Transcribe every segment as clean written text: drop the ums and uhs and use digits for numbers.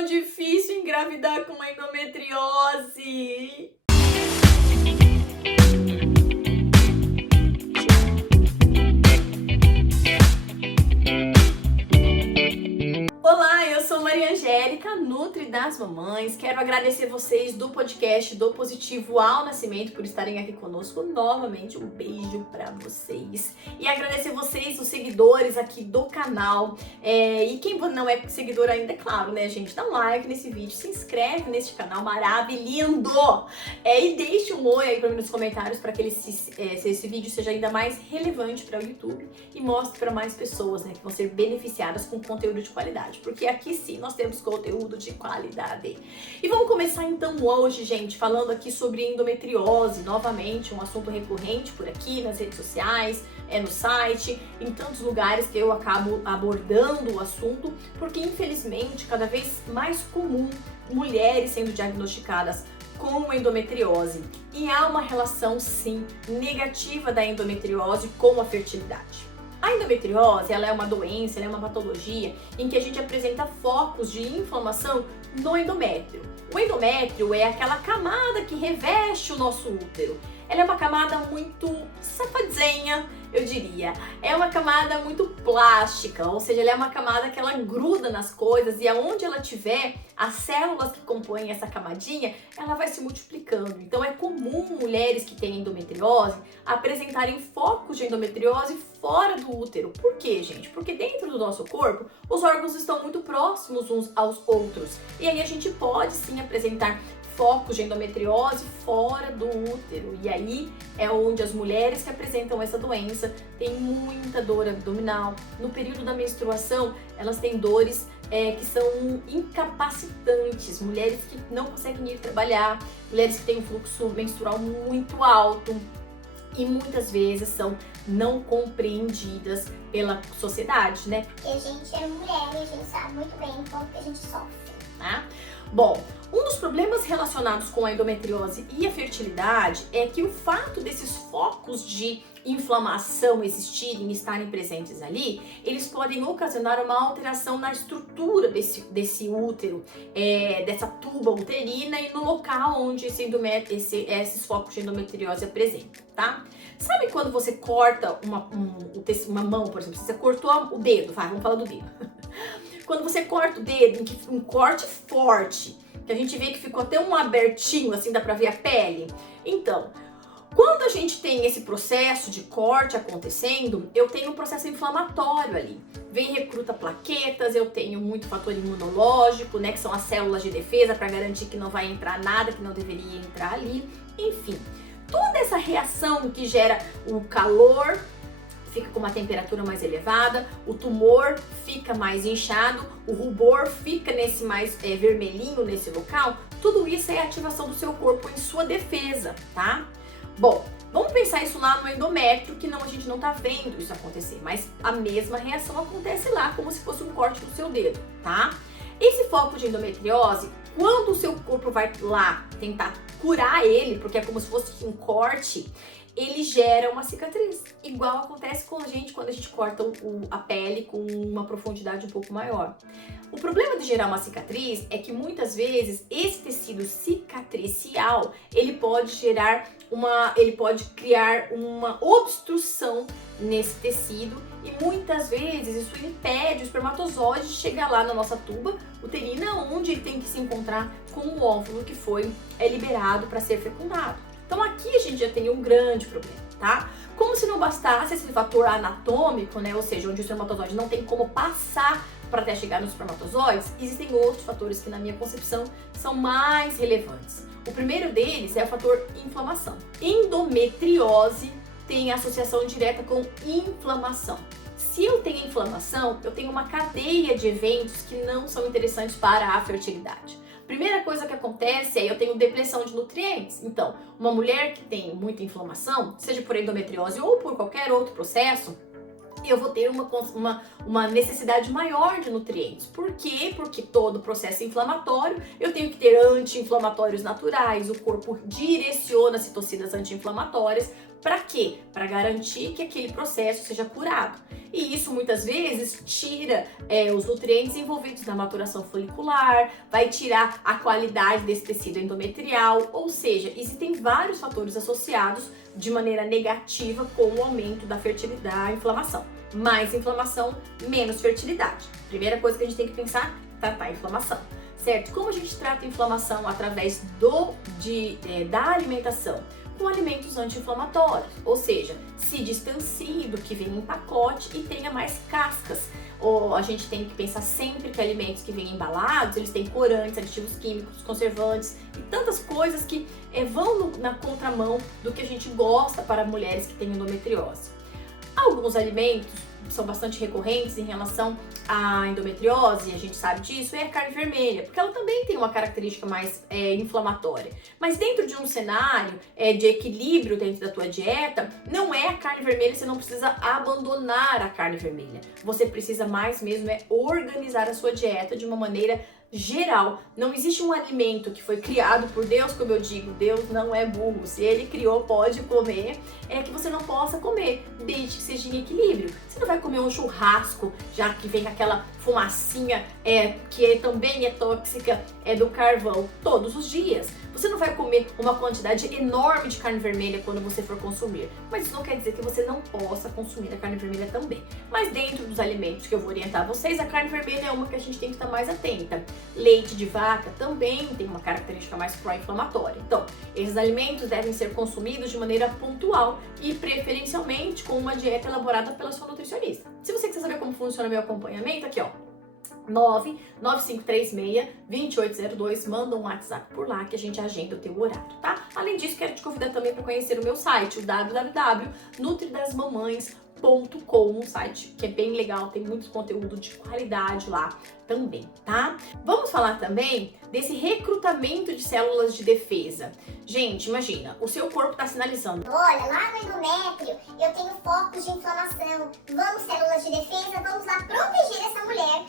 tão difícil engravidar com uma endometriose. Olá, eu sou Maria Angélica, Nutri das Mamães. Quero agradecer vocês do podcast do Positivo ao Nascimento por estarem aqui conosco novamente. Um beijo pra vocês. E agradecer vocês, os seguidores aqui do canal. E quem não é seguidor ainda, é claro, né, gente? Dá um like nesse vídeo, se inscreve nesse canal maravilhoso. E deixe um oi aí pra mim nos comentários para que esse vídeo seja ainda mais relevante para o YouTube e mostre para mais pessoas, né, que vão ser beneficiadas com conteúdo de qualidade. Porque aqui sim nós temos conteúdo de qualidade. E vamos começar então hoje, gente, falando aqui sobre endometriose, novamente, um assunto recorrente por aqui nas redes sociais, no site, em tantos lugares que eu acabo abordando o assunto, porque infelizmente cada vez mais comum mulheres sendo diagnosticadas com endometriose. E há uma relação sim negativa da endometriose com a fertilidade. A endometriose, ela é uma doença, ela é uma patologia em que a gente apresenta focos de inflamação no endométrio. O endométrio é aquela camada que reveste o nosso útero. Ela é uma camada muito safadinha, eu diria. É uma camada muito plástica, ou seja, ela é uma camada que ela gruda nas coisas e aonde ela tiver, as células que compõem essa camadinha, ela vai se multiplicando. Então é comum mulheres que têm endometriose apresentarem focos de endometriose fora do útero. Por quê, gente? Porque dentro do nosso corpo, os órgãos estão muito próximos uns aos outros. E aí a gente pode sim apresentar focos de endometriose fora do útero. E aí é onde as mulheres que apresentam essa doença têm muita dor abdominal. No período da menstruação, elas têm dores que são incapacitantes. Mulheres que não conseguem ir trabalhar, mulheres que têm um fluxo menstrual muito alto e muitas vezes são não compreendidas pela sociedade, né? Porque a gente é mulher e a gente sabe muito bem o quanto que a gente sofre, né? Bom, um dos problemas relacionados com a endometriose e a fertilidade é que o fato desses focos de inflamação existirem e estarem presentes ali, eles podem ocasionar uma alteração na estrutura desse útero, dessa tuba uterina e no local onde esses focos de endometriose apresentam, tá? Sabe quando você corta uma mão, por exemplo, você cortou o dedo, vamos falar do dedo. Quando você corta o dedo, um corte forte, que a gente vê que ficou até um abertinho, assim, dá pra ver a pele. Então, quando a gente tem esse processo de corte acontecendo, eu tenho um processo inflamatório ali. Vem recruta plaquetas, eu tenho muito fator imunológico, né, que são as células de defesa para garantir que não vai entrar nada que não deveria entrar ali. Enfim, toda essa reação que gera o calor fica com uma temperatura mais elevada, o tumor fica mais inchado, o rubor fica nesse mais vermelhinho nesse local, tudo isso é ativação do seu corpo em sua defesa, tá? Bom, vamos pensar isso lá no endométrio, que a gente não tá vendo isso acontecer, mas a mesma reação acontece lá, como se fosse um corte do seu dedo, tá? Esse foco de endometriose, quando o seu corpo vai lá tentar curar ele, porque é como se fosse um corte, ele gera uma cicatriz, igual acontece com a gente quando a gente corta a pele com uma profundidade um pouco maior. O problema de gerar uma cicatriz é que muitas vezes esse tecido cicatricial, ele pode criar uma obstrução nesse tecido e muitas vezes isso impede o espermatozoide de chegar lá na nossa tuba uterina, onde ele tem que se encontrar com o óvulo que foi liberado para ser fecundado. Então aqui a gente já tem um grande problema, tá? Como se não bastasse esse fator anatômico, né? Ou seja, onde o espermatozoide não tem como passar para até chegar nos espermatozoides, existem outros fatores que na minha concepção são mais relevantes. O primeiro deles é o fator inflamação. Endometriose tem associação direta com inflamação. Se eu tenho inflamação, eu tenho uma cadeia de eventos que não são interessantes para a fertilidade. Primeira coisa que acontece é eu tenho depressão de nutrientes. Então, uma mulher que tem muita inflamação, seja por endometriose ou por qualquer outro processo, eu vou ter uma necessidade maior de nutrientes. Por quê? Porque todo processo inflamatório, eu tenho que ter anti-inflamatórios naturais, o corpo direciona citocinas anti-inflamatórias Para quê? Para garantir que aquele processo seja curado. E isso muitas vezes tira os nutrientes envolvidos na maturação folicular, vai tirar a qualidade desse tecido endometrial, ou seja, existem vários fatores associados de maneira negativa com o aumento da fertilidade, da inflamação. Mais inflamação, menos fertilidade. Primeira coisa que a gente tem que pensar, tratar a inflamação. Certo? Como a gente trata a inflamação através da alimentação? Com alimentos anti-inflamatórios, ou seja, se distancie do que vem em pacote e tenha mais cascas. Ou a gente tem que pensar sempre que alimentos que vêm embalados, eles têm corantes, aditivos químicos, conservantes e tantas coisas que vão na contramão do que a gente gosta para mulheres que têm endometriose. Alguns alimentos são bastante recorrentes em relação à endometriose, a gente sabe disso, é a carne vermelha, porque ela também tem uma característica mais inflamatória. Mas dentro de um cenário de equilíbrio dentro da tua dieta, não é a carne vermelha, você não precisa abandonar a carne vermelha. Você precisa mais mesmo organizar a sua dieta de uma maneira geral. Não existe um alimento que foi criado por Deus, como eu digo, Deus não é burro. Se ele criou, pode comer, que você não possa comer, desde que seja em equilíbrio. Você não vai comer um churrasco, já que vem aquela fumacinha que também é tóxica do carvão todos os dias. Você não vai comer uma quantidade enorme de carne vermelha quando você for consumir, mas isso não quer dizer que você não possa consumir a carne vermelha também. Mas dentro dos alimentos que eu vou orientar vocês, a carne vermelha é uma que a gente tem que estar mais atenta. Leite de vaca também tem uma característica mais pró-inflamatória. Então, esses alimentos devem ser consumidos de maneira pontual e preferencialmente com uma dieta elaborada pela sua nutricionista. Se você quiser saber como funciona meu acompanhamento, aqui ó, 99536-2802, manda um WhatsApp por lá que a gente agenda o teu horário, tá? Além disso, quero te convidar também para conhecer o meu site, o www.nutridasmamães.com, um site que é bem legal, tem muito conteúdo de qualidade lá também, tá? Vamos falar também desse recrutamento de células de defesa. Gente, imagina, o seu corpo está sinalizando: olha, lá no endométrio eu tenho focos de inflamação, vamos células de defesa, vamos lá proteger essa mulher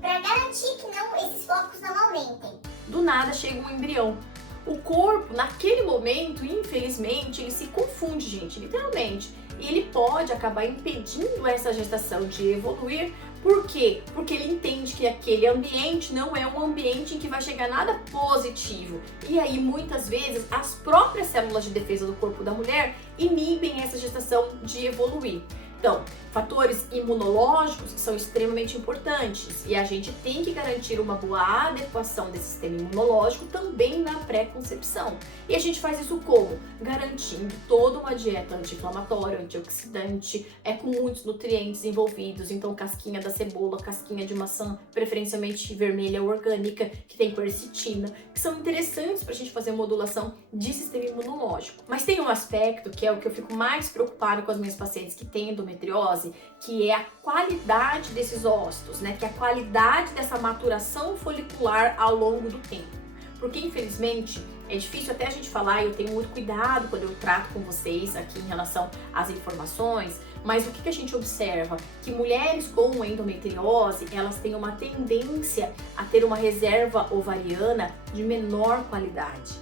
para garantir que esses focos não aumentem. Do nada chega um embrião. O corpo, naquele momento, infelizmente, ele se confunde, gente, literalmente. E ele pode acabar impedindo essa gestação de evoluir. Por quê? Porque ele entende que aquele ambiente não é um ambiente em que vai chegar nada positivo. E aí, muitas vezes, as próprias células de defesa do corpo da mulher inibem essa gestação de evoluir. Então, fatores imunológicos são extremamente importantes e a gente tem que garantir uma boa adequação desse sistema imunológico também na pré-concepção. E a gente faz isso como? Garantindo toda uma dieta anti-inflamatória, antioxidante, com muitos nutrientes envolvidos. Então, casquinha da cebola, casquinha de maçã, preferencialmente vermelha orgânica, que tem quercetina, que são interessantes para a gente fazer modulação de sistema imunológico. Mas tem um aspecto que é o que eu fico mais preocupada com as minhas pacientes que têm endometriose, que é a qualidade desses ócitos, né? Que é a qualidade dessa maturação folicular ao longo do tempo. Porque, infelizmente, é difícil até a gente falar, e eu tenho muito cuidado quando eu trato com vocês aqui em relação às informações, mas o que a gente observa? Que mulheres com endometriose, elas têm uma tendência a ter uma reserva ovariana de menor qualidade,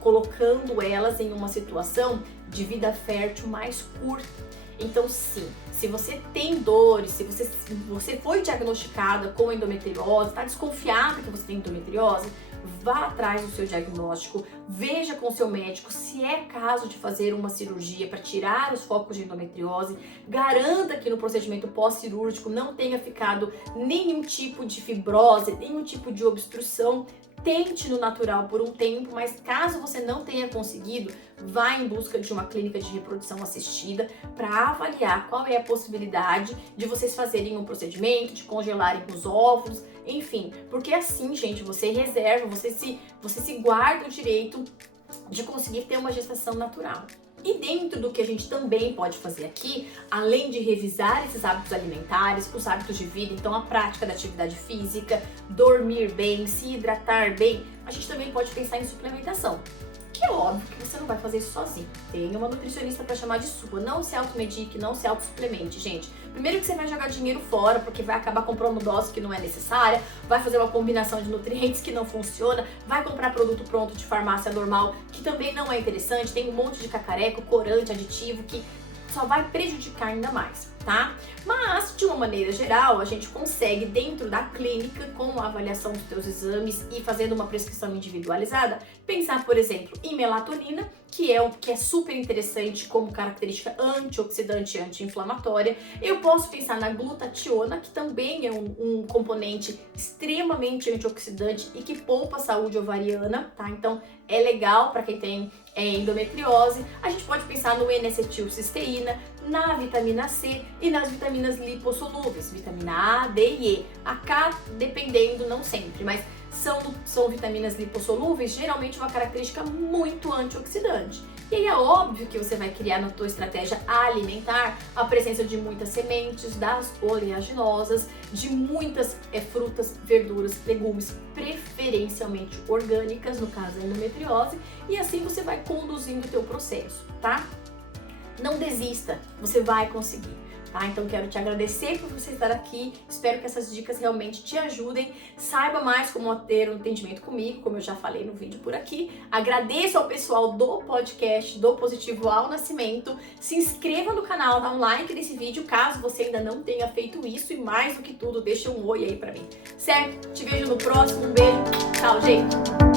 colocando elas em uma situação de vida fértil mais curta. Então, sim, se você tem dores, se você foi diagnosticada com endometriose, está desconfiada que você tem endometriose, vá atrás do seu diagnóstico, veja com o seu médico se é caso de fazer uma cirurgia para tirar os focos de endometriose, garanta que no procedimento pós-cirúrgico não tenha ficado nenhum tipo de fibrose, nenhum tipo de obstrução. Tente no natural por um tempo, mas caso você não tenha conseguido, vá em busca de uma clínica de reprodução assistida para avaliar qual é a possibilidade de vocês fazerem um procedimento, de congelarem os óvulos, enfim. Porque assim, gente, você reserva, você se guarda o direito de conseguir ter uma gestação natural. E dentro do que a gente também pode fazer aqui, além de revisar esses hábitos alimentares, os hábitos de vida, então a prática da atividade física, dormir bem, se hidratar bem, a gente também pode pensar em suplementação. que é óbvio que você não vai fazer isso sozinho. Tenha uma nutricionista para chamar de sua. Não se automedique, não se autossuplemente, gente. Primeiro que você vai jogar dinheiro fora, porque vai acabar comprando dose que não é necessária, vai fazer uma combinação de nutrientes que não funciona, vai comprar produto pronto de farmácia normal, que também não é interessante, tem um monte de cacareco, corante, aditivo, que só vai prejudicar ainda mais, tá? Mas, de uma maneira geral, a gente consegue, dentro da clínica, com a avaliação dos teus exames e fazendo uma prescrição individualizada, pensar, por exemplo, em melatonina, que é super interessante como característica antioxidante e anti-inflamatória. Eu posso pensar na glutationa, que também é um componente extremamente antioxidante e que poupa a saúde ovariana, tá? Então, é legal para quem tem endometriose. A gente pode pensar no N-acetilcisteína, na vitamina C e nas vitaminas lipossolúveis, vitamina A, D e E. A K, dependendo, não sempre, mas são vitaminas lipossolúveis, geralmente uma característica muito antioxidante. E aí é óbvio que você vai criar na tua estratégia alimentar a presença de muitas sementes, das oleaginosas, de muitas frutas, verduras, legumes, preferencialmente orgânicas, no caso da endometriose, e assim você vai conduzindo o teu processo, tá? Não desista, você vai conseguir. Tá? Então quero te agradecer por você estar aqui, espero que essas dicas realmente te ajudem, saiba mais como ter um entendimento comigo, como eu já falei no vídeo por aqui, agradeço ao pessoal do podcast do Positivo ao Nascimento, se inscreva no canal, dá um like nesse vídeo caso você ainda não tenha feito isso e mais do que tudo, deixa um oi aí pra mim, certo? Te vejo no próximo, um beijo, tchau gente!